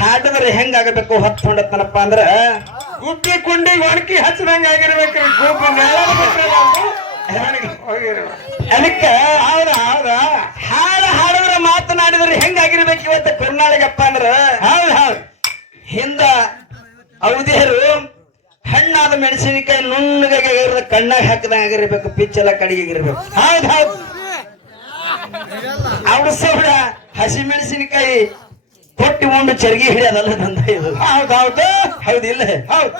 ಹಾಡಿದ್ರೆ ಹೆಂಗಾಗಬೇಕು ಹೊತ್ತು ಹೊಂಡತ್ತನಪ್ಪ ಅಂದ್ರ ಗುಬ್ಬಿ ಕುಂಡಿಗೆ ಒಣಕಿ ಹಚ್ಚದಂಗ ಆಗಿರ್ಬೇಕ್ರಿ ಅದಕ್ಕ ಹೌದಾ ಹೌದಾ ಹಾಡಿದ್ರೆ ಮಾತನಾಡಿದ್ರೆ ಹೆಂಗಾಗಿರ್ಬೇಕು ಇವತ್ತು ಕರ್ನಾಟಕಪ್ಪ ಅಂದ್ರ ಹೌದು ಹಿಂದ ಅವಧಿಯರು ಹಣ್ಣಾದ ಮೆಣಸಿನಕಾಯಿ ನುಣ್ಣಗಾಗಿ ಕಣ್ಣಾಗ ಹಾಕದಂಗ ಆಗಿರ್ಬೇಕು ಪಿಚ್ಚೆಲ್ಲ ಕಡಿಗಿರ್ಬೇಕು ಹೌದು ಅವ್ರ ಸೌಡ ಹಸಿ ಮೆಣಸಿನಕಾಯಿ ಕೊಟ್ಟಿ ಉಂಡು ಚರ್ಗಿ ಹಿಡಿಯೋದಲ್ಲ ದಂಧ ಇದು ಹೌದಿಲ್ಲ ಹೌದು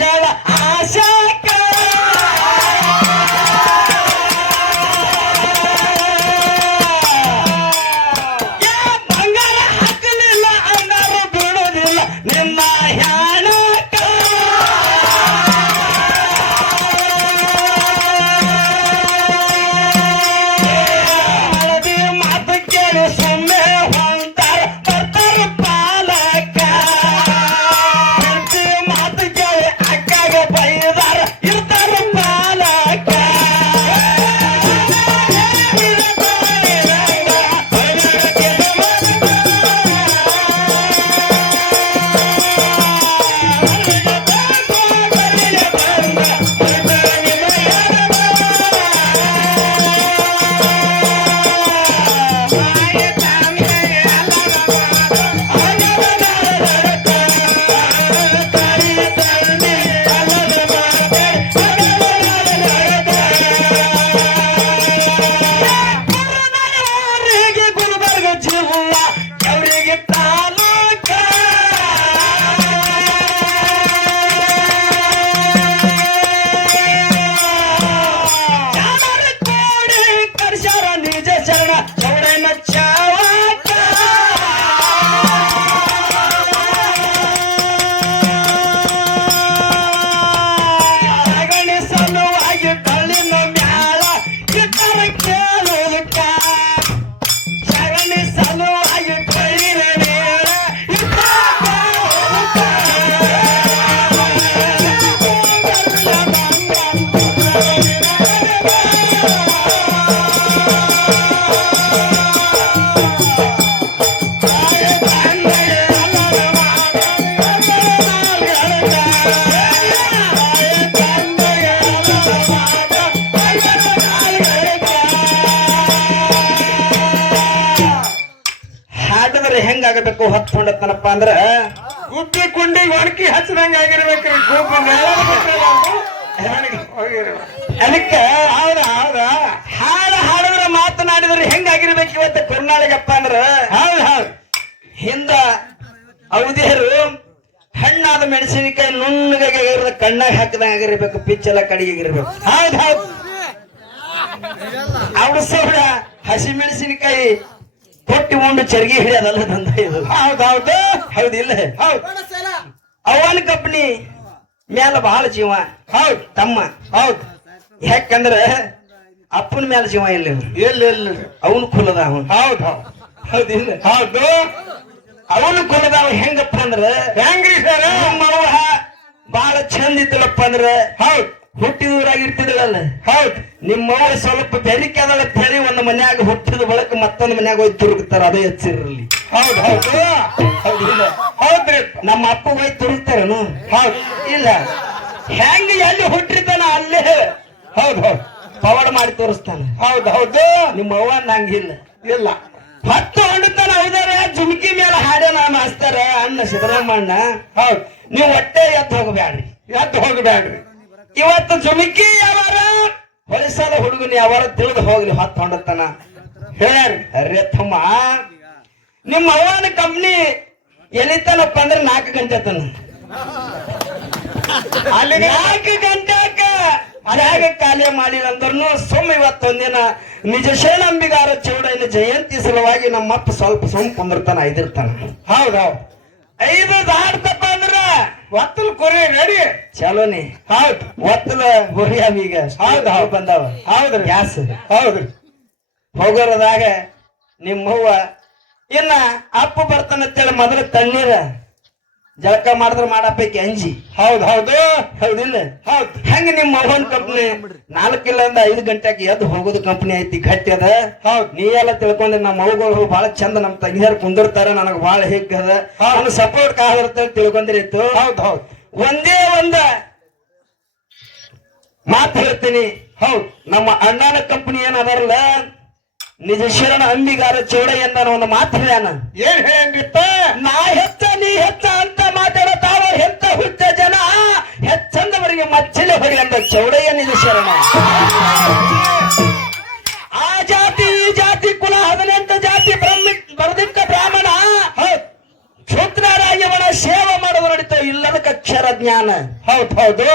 ಮಗಳ ಆಶಾಕ ಬಂಗಾರ ಹಾಕಲಿಲ್ಲ ಅಣ್ಣರು ಬಿಡುವುದಿಲ್ಲ ನಿಮ್ಮ ಹ್ಯಾಣಕ ಹಳದಿ ಮಾತು ಕೇಳಿ ಸುಮ್ಮನೆ ಹೊಂತಾರ ಬರ್ತಾರ ಪಾಲಕ ಹೆಂಡತಿ ಮಾತು ಕೇಳಿ ಅಕ್ಕಾಗ ಬೈದಾರ ಇರ್ತಾರ ಪಾಲಕ ಗುಲ್ಬರ್ಗ ಜಿಲ್ಲಾ ಅವರಿಗೆ ತಾಲೂಕ ಕೋಡಿ ಕರ್ಷರ ನಿಜ ಶರಣ ಚೌಡನ ಚಾವಕ ಅಗಣಿ ಸಲುವಾಗಿ ಕಳ್ಳಿನ ಮ್ಯಾಲ ಇತರ ಕೇಳುವುದಕ್ಕ ಜಗಣಿ ಸಲುವಾಗಿ ಕಳ್ಳಿನ ಮ್ಯಾಲ ಹಾಡಿದ್ರೆ ಹೆಂಗಾಗಬೇಕು ಹೊತ್ಕೊಂಡತ್ತನಪ್ಪ ಅಂದ್ರ ಗುಬ್ಬಿ ಕುಂಡಿ ಒಣಕಿ ಹಚ್ಚದಂಗ ಆಗಿರ್ಬೇಕ್ರಿ ಗುಬ್ಬಿ ಅದಕ್ಕ ಹೌದಾ ಹೌದಾ ಹಾಡಿದ್ರೆ ಮಾತನಾಡಿದ್ರೆ ಹೆಂಗಾಗಿರ್ಬೇಕು ಇವತ್ತು ಕರ್ನಾಟಕಪ್ಪ ಅಂದ್ರ ಹೌದ್ ಹಿಂದ ಅವಧಿಯರು ಹಣ್ಣಾದ ಮೆಣಸಿನಕಾಯಿ ನುಣ್ಣಗಾಗಿರೋದ ಕಣ್ಣಾಗ ಹಾಕದಂಗ ಆಗಿರ್ಬೇಕು ಪಿಚ್ಚೆಲ್ಲ ಕಡಿಗಿರ್ಬೇಕು ಹೌದ್ ಅವ್ರ ಸೋಡ ಹಸಿ ಮೆಣಸಿನಕಾಯಿ ಕೊಟ್ಟಿ ಉಂಡು ಚರ್ಗಿ ಹಿಡಿಯೋದಲ್ಲ ದಂಧ ಇದು ಹೌದೌದು ಹೌದಿಲ್ಲ ಹೌದ್ ಅವನ ಕಂಪ್ನಿ ಮ್ಯಾಲ ಬಹಳ ಜೀವ ಹೌದ್ ತಮ್ಮ ಹೌದ್ ಯಾಕಂದ್ರ ಅಪ್ಪನ ಮ್ಯಾಲ ಜೀವ ಇಲ್ಲ ಎಲ್ಲಿ ಅವನು ಕುಲದ ಅವನು ಹೌದ್ ಹೌದ್ ಹೌದಿಲ್ಲ ಹೌದು ಅವನು ಕುಲದ ಅವ ಹೆಂಗಪ್ಪ ಅಂದ್ರ ಹೆಂಗ್ರಿ ಸರ್ ನಮ್ಮವ್ವ ಬಹಳ ಚಂದ ಇದ್ದಳಪ್ಪ ಅಂದ್ರ ಹೌದ್ ಹುಟ್ಟಿದೂರಾಗಿರ್ತಿದ್ರಲ್ಲ ಹೌದ್ ನಿಮ್ಮವ್ವ ಸ್ವಲ್ಪ ಬೆರಿಕೆದಳ ತಳಿ ಒಂದು ಮನ್ಯಾಗ ಹುಟ್ಟಿದ ಬಳಕ ಮತ್ತೊಂದು ಮನ್ಯಾಗ ಹೋಗಿ ತುರುಗ್ತಾರ ಅದೇ ಹೆಚ್ಚಿರಲಿ ಹೌದ್ ಹೌದು ಹೌದಿಲ್ಲ ಹೌದ್ರಿ ನಮ್ಮ ಅಪ್ಪ ಹೋಗಿ ತುರುಗ್ತಾರನು ಹೌದ್ ಇಲ್ಲ ಹೆಂಗ ಎಲ್ಲಿ ಹುಟ್ಟಿರ್ತಾನ ಅಲ್ಲೇ ಹೌದ್ ಹೌದ್ ಪವಾಡ ಮಾಡಿ ತೋರಿಸ್ತಾನ ಹೌದ್ ಹೌದು ನಿಮ್ಮ ಅವ್ವ ನಂಗಿಲ್ಲ ಇಲ್ಲ ಹತ್ತು ಹೊಂಡುತ್ತಾನ ಹೌದಾರ ಜುಮ್ಕಿ ಮೇಲೆ ಹಾಡ್ಯಾನ ಮಾಸ್ತರ ಅಣ್ಣ ಸಿದ್ದರಾಮಣ್ಣ ಹೌದ್ ನೀವು ಹೊಟ್ಟೆ ಎದ್ದು ಹೋಗಬ್ಯಾಡ್ರಿ ಎದ್ದು ಹೋಗ್ಬೇಡ್ರಿ ಇವತ್ತು ಜುಮ್ಕಿ ಯಾವಾರ ಹೊಲಿಸದ ಹುಡುಗನ ಯಾವಾರ ತಿಳಿದು ಹೋಗ್ಲಿ ಹತ್ತು ಹೊಂಡುತ್ತಾನ ಹೇಳ್ರಿ ಅರೆ ತಮ್ಮ ನಿಮ್ಮ ಅವ್ವನ ಕಂಪ್ನಿ ಎಲ್ಲಿತಾನಪ್ಪ ಅಂದ್ರೆ 4 ಗಂಟೆ ತನ ಅಲ್ಲಿ 4 ಗಂಟೆಕ ಅದ್ಯಾಗ ಖಾಲಿ ಮಾಡಿಲ್ಲ ಅಂದ್ರೂ ಸುಮ್ಮ ಇವತ್ತೊಂದಿನ ನಿಜ ಶರಣಂಬಿಗಾರ ಚೌಡಯ್ಯನ ಜಯಂತಿ ಸಲುವಾಗಿ ನಮ್ಮಪ್ಪ ಸ್ವಲ್ಪ ಸುಮ್ ಕುಂದಿರ್ತಾನ ಐದಿರ್ತಾನ ಹೌದ್ ಹೌದ್ 5 ದಾಡ್ತಪ್ಪ ಅಂದ್ರ ಒತ್ತಲ್ ಕೊರಿ ರೆಡಿ ಚಲೋನಿ ಹೌದ್ ಒತ್ತಲ ಈಗ ಹೌದ್ ಹೌದ್ ಬಂದಾವ ಹೌದ್ರಿ ಗ್ಯಾಸ್ ಹೌದ್ರಿ ಹೋಗೋರದಾಗ ನಿಮ್ಮವ್ವ ಇನ್ನ ಅಪ್ಪ ಬರ್ತಾನಂತೇಳಿ ಮೊದಲು ತಣ್ಣೀರ ಜಳಕ ಮಾಡಿದ್ರ ಮಾಡಪ್ಪೈಕಿ ಅಂಜಿ ಹೌದ್ ಹೌದು ಹೌದಿಲ್ಲ ಹೌದ್ ಹಂಗ ನಿಮ್ಮ ಅವ್ವನ್ ಕಂಪ್ನಿ 4 ಇಲ್ಲ 5 ಗಂಟೆಗೆ ಎದ್ದು ಹೋಗೋದು ಕಂಪ್ನಿ ಐತಿ ಗಟ್ಟಿ ಅದ ಹೌದ್ ನೀ ಎಲ್ಲ ತಿಳ್ಕೊಂಡ್ರೆ ನಮ್ಮ ಅವ್ಗಳು ಬಹಳ ಚಂದ ನಮ್ ತಂಗಿಯಾರು ಕುಂದಿರ್ತಾರ ನನಗ್ ಬಹಳ ಹೇಗದ ನಾನು ಸಪೋರ್ಟ್ ಕಾದಿರ್ತ ತಿಳ್ಕೊಂಡ್ರಿತ್ತು ಹೌದ್ ಹೌದ್ ಒಂದೇ ಒಂದ ಮಾತು ಹೇಳ್ತೀನಿ ಹೌದ್ ನಮ್ಮ ಅಣ್ಣನ ಕಂಪನಿ ಏನದಾರಲ್ಲ ನಿಜ ಶರಣ ಅಂಬಿಗಾರ ಚೌಡಯ್ಯ ಎಂದ ಒಂದು ಮಾತು ಹೇಳ್ಯಾನ ಏನ್ ಹೇಳಂಗಿತ್ತ ನಾ ಹೆಚ್ಚ ನೀ ಹೆಚ್ಚ ಅಂತ ಮಾತಾಡತಾವ ಎಂತ ಹುಚ್ಚ ಜನ ಹೆಚ್ಚಂದವರಿಗೆ ಮಚ್ಚಲೆ ಹೊಡಿ ಅಂತ ಚೌಡಯ್ಯ ನಿಜ ಶರಣ ಆ ಜಾತಿ ಈ ಜಾತಿ ಕುಲ 18 ಜಾತಿ ಬರ್ದಿಕ್ಕ ಬ್ರಾಹ್ಮಣ ಕ್ಷುದ್ರರಾಗಿ ಅವನ ಸೇವೆ ಮಾಡೋದು ನಡೀತಾವ, ಇಲ್ಲದಕ್ಕೆ ಅಕ್ಷರ ಜ್ಞಾನ. ಹೌದು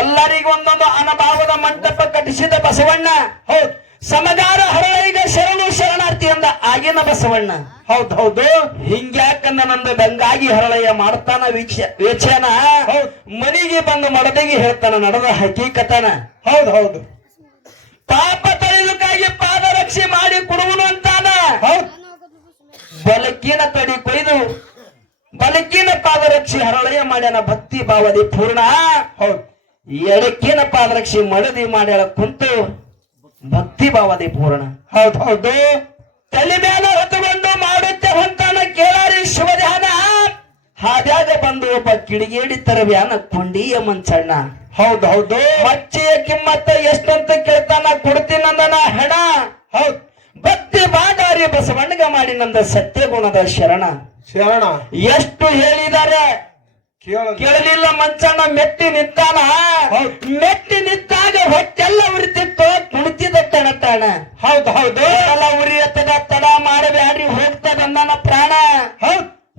ಎಲ್ಲರಿಗೊಂದೊಂದು ಅನುಭವದ ಮಂಟಪ ಕಟ್ಟಿಸಿದ ಬಸವಣ್ಣ. ಹೌದು ಸಮಗಾರ ಹರಳೈಗ ಶರಣು ಶರಣಾರ್ಥಿ ಅಂದ ಆಗಿನ ಬಸವಣ್ಣ. ಹೌದು ಹಿಂಗ್ಯಾಕಂದ ನಂದು ಬೆಂಗಾಗಿ ಹರಳಯ್ಯ ಮಾಡ್ತಾನ ವೇಚನ. ಮನಿಗೆ ಬಂದು ಮಡದಿಗೆ ಹೇಳ್ತಾನ ನಡೆದ ಹಕೀಕತನ. ಹೌದು ಪಾಪ ತೊಳೆದಕ್ಕಾಗಿ ಪಾದರಕ್ಷೆ ಮಾಡಿ ಕೊಡುವನು ಅಂತಾನ. ಬಲಕಿನ ತಡಿ ಕೊಯ್ದು ಬಲಕಿನ ಪಾದರಕ್ಷೆ ಹರಳಯ್ಯ ಮಾಡ್ಯಾನ ಭಕ್ತಿ ಭಾವದಿ ಪೂರ್ಣ. ಎಡಕಿನ ಪಾದರಕ್ಷೆ ಮಡದಿ ಮಾಡ್ಯಾಳ ಕುಂತು ಭಕ್ತಿ ಭಾವದಿ ಪೂರ್ಣ. ಹೌದು ತಲೆ ಮೇಲೆ ಹೊತ್ತುಕೊಂಡು ಮಾಡುತ್ತೆ ಹೊಂತಾನ ಕೇಳಾರಿ ಶಿವಧ್ಯಾನ. ಹಾದ್ಯಾಗ ಬಂದು ಒಬ್ಬ ಕಿಡಿಗೇಡಿ ತರವ್ಯಾನ ಕೊಂಡಿಯ ಮಂಚಣ್ಣ. ಹೌದು ಮಚ್ಚೆಯ ಕಿಮ್ಮತ್ತ ಎಷ್ಟಂತ ಕೇಳ್ತಾನ, ಕೊಡ್ತೀನಂದನ ಹಣ. ಭಕ್ತಿ ಬಾದಾರಿ ಬಸವಣ್ಣಗ ಮಾಡಿ ನಂದ ಸತ್ಯ ಗುಣದ ಶರಣ. ಎಷ್ಟು ಹೇಳಿದ್ದಾರೆ ಕೇಳಲಿಲ್ಲ ಮಂಚಣ್ಣ. ಮೆಟ್ಟಿ ನಿಂತಾನ. ಮೆಟ್ಟಿ ನಿಂತಾಗ ಹೊಟ್ಟೆಲ್ಲ ಉರಿತಿತ್ತು, ಕುಣಿತಿದ ತಣ. ಹೌದು ಎಲ್ಲ ಉರಿಯತ್ತದ ತಡ ಮಾಡಬ್ಯಾಡ್ರಿ ಹೋಗ್ತದಂದನ ಪ್ರಾಣ.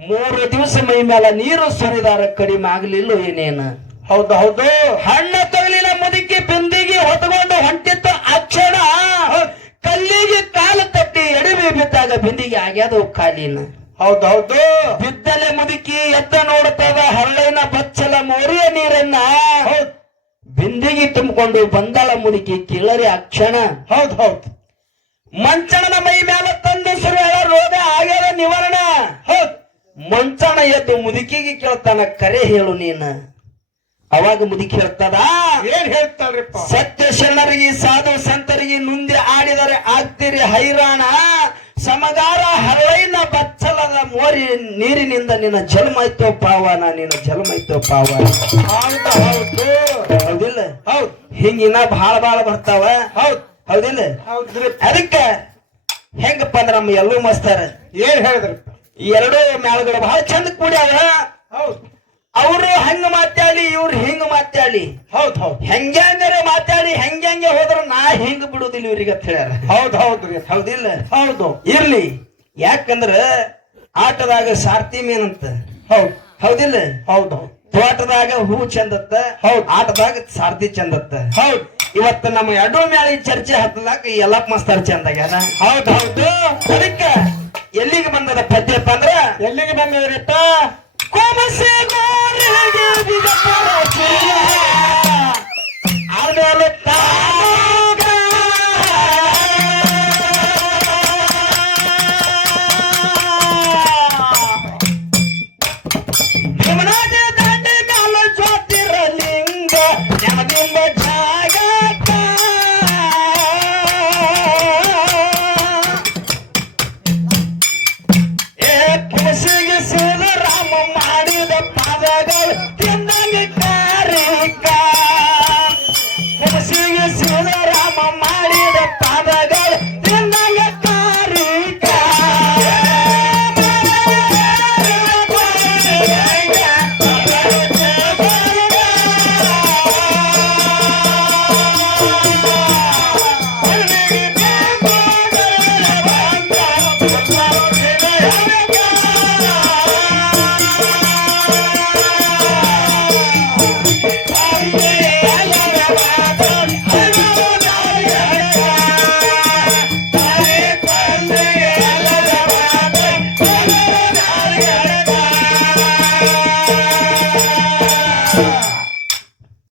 3 ದಿವಸ ಮೈ ಮೇಲೆ ನೀರು ಸುರಿದಾರ, ಕಡಿಮೆ ಆಗ್ಲಿಲ್ಲ ಏನೇನು. ಹೌದು ಹಣ್ಣ ತಗಲಿನ ಮುದುಕಿ ಬಿಂದಿಗೆ ಹೊತ್ಕೊಂಡು ಹೊಂಟಿತ್ತು ಅಕ್ಷಣ. ಕಲ್ಲಿಗೆ ಕಾಲು ತಟ್ಟಿ ಎಡವಿ ಬಿದ್ದಾಗ ಬಿಂದಿಗೆ ಆಗ್ಯಾದ ಕಾಲಿನ. ಹೌದು ಬಿದ್ದಲೆ ಮುದುಕಿ ಎದ್ದ ನೋಡುತ್ತದ ಹರಳಿನ ಬಚ್ಚಲ ಮೋರಿಯ ನೀರನ್ನ. ಬಿಂದಿಗೆ ತುಂಬಿಕೊಂಡು ಬಂದಳ ಮುದುಕಿ ಕೀಳರಿ ಅಕ್ಷಣ. ಹೌದು ಮಂಚಣನ ಮೈ ಮೇಲೆ ತಂದು ಸುರಿಯಳ ರೋಗ ಆಗ್ಯದ ನಿವಾರಣ. ಮಂಚಣ ಎದ್ದು ಮುದುಕಿಗೆ ಕೇಳ್ತಾನ, ಕರೆ ಹೇಳು ನೀನ. ಅವಾಗ ಮುದುಕಿ ಹೇಳ್ತದ, ಏನ್ ಹೇಳ್ತಾಳ್ರಿಪ್ಪ? ಸತ್ಯ ಶರಣರಿಗೆ ಸಾಧು ಸಂತರಿಗೆ ನುಂದಿ ಆಡಿದರೆ ಆಗ್ತೀರಿ ಹೈರಾಣ. ಸಮಗಾರ ಹರಳೈನ ಬಚ್ಚಲದ ಮೋರಿ ನೀರಿನಿಂದ ನಿನ್ನ ಜನ್ಮ ಐತೋ ಪಾವನ, ನಿನ್ನ ಜನ್ಮ ಐತೋ ಪಾವನ. ಹೌದಿಲ್ಲ? ಹಿಂಗಿನ ಬಹಳ ಬರ್ತಾವ. ಹೌದಿಲ್ಲ? ಅದಕ್ಕೆ ಹೆಂಗಪ್ಪ ಅಂದ್ರ ನಮ್ಮ ಎಲ್ಲೂ ಮಸ್ತಾರ ಏನ್ ಹೇಳಿದ್ರಪ್ಪ? ಎರಡು ಮೇಳಗಳು ಬಹಳ ಚಂದ ಕೂಡ್ಯಾವ. ಅವರು ಹಂಗ ಮಾತಾಡಿ, ಇವ್ರು ಹಿಂಗ ಮಾತಾಡಿ. ಹೆಂಗ್ಯಾರ ಮಾತಾಡಿ ಹೆಂಗೆ ಹೋದ್ರ ನಾ ಹಿಂಗ ಬಿಡುದಿಲ್ಲ ಇವ್ರಿಗೆ ಅಂತ ಹೇಳ್ಯಾರ. ಹೌದಿಲ್ಲ? ಇರ್ಲಿ. ಯಾಕಂದ್ರ ಆಟದಾಗ ಸಾರ್ಥಿ ಮೇನಂತ. ಹೌದಿಲ್ಲ? ತೋಟದಾಗ ಹೂ ಚಂದತ್ತ, ಆಟದಾಗ ಸಾರ್ಥಿ ಚಂದತ್ತ. ಇವತ್ತು ನಮ್ಮ ಎರಡು ಮ್ಯಾಲಿ ಚರ್ಚೆ ಹತ್ತಲಾಕ ಎಲ್ಲಪ್ಪ ಮಸ್ತಾರ ಚಂದಾಗ್ಯಾನ. ಹೌದು ಅದಕ್ಕ ಎಲ್ಲಿಗೆ ಬಂದದ ಪದ್ಯಪ್ಪ ಅಂದ್ರ, ಎಲ್ಲಿಗೆ ಬಂದಿದ್ರಪ್ಪ? ಕೋಮಸೆ ಗೋರಿಗೆ ಬಿಜಪುರ ಚೀಲ ಆಮೇಲೆ ತಾಗ ಭೀಮರಾಜ ದಂಡಿ ಮ್ಯಾಲ ಜ್ಯೋತಿರಲಿಂಗ ನೆಮದಿಂದ ಜಾಗಕ್ಕ. ಕುಸಿಗೆ ಶಿವರಾಮ ಮಾಡಿದ ಪಾದಗಳು ತಿಂದಂಗೆ ಕಾರಿಕ. ಕುಸಿಗೆ ಶಿವರಾಮ ಮಾಡಿದ ಪಾದಗಳು ತಿಂದಂಗೆ ಕಾರಿಕ. Yeah.